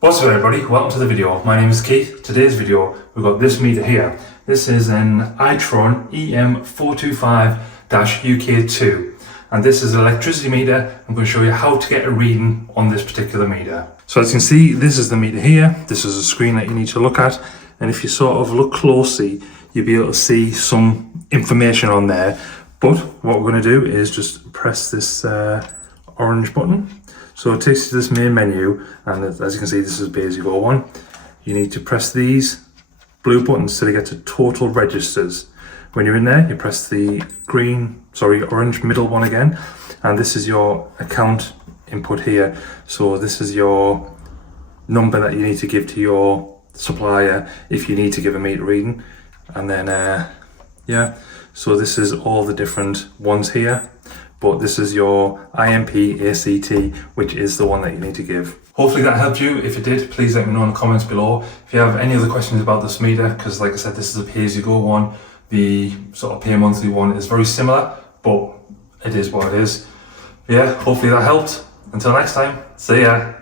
What's up everybody, welcome to the video. My name is Keith. Today's video, we've got this meter here. This is an Itron EM425 UK2. And this is an electricity meter. I'm going to show you how to get a reading on this particular meter. So as you can see, this is the meter here. This is a screen that you need to look at. And if you sort of look closely, you'll be able to see some information on there. But what we're going to do is just press this orange button. So it takes you to this main menu, and as you can see, this is basic one. You need to press these blue buttons till you get to total registers. When you're in there, you press the orange middle one again, and this is your account input here. So this is your number that you need to give to your supplier if you need to give a meter reading. And then, so this is all the different ones here. But this is your IMP ACT, which is the one that you need to give. Hopefully that helped you. If it did, please let me know in the comments below. If you have any other questions about this meter, because like I said, this is a pay-as-you-go one. The sort of pay monthly one is very similar, but it is what it is. Yeah, hopefully that helped. Until next time, see ya.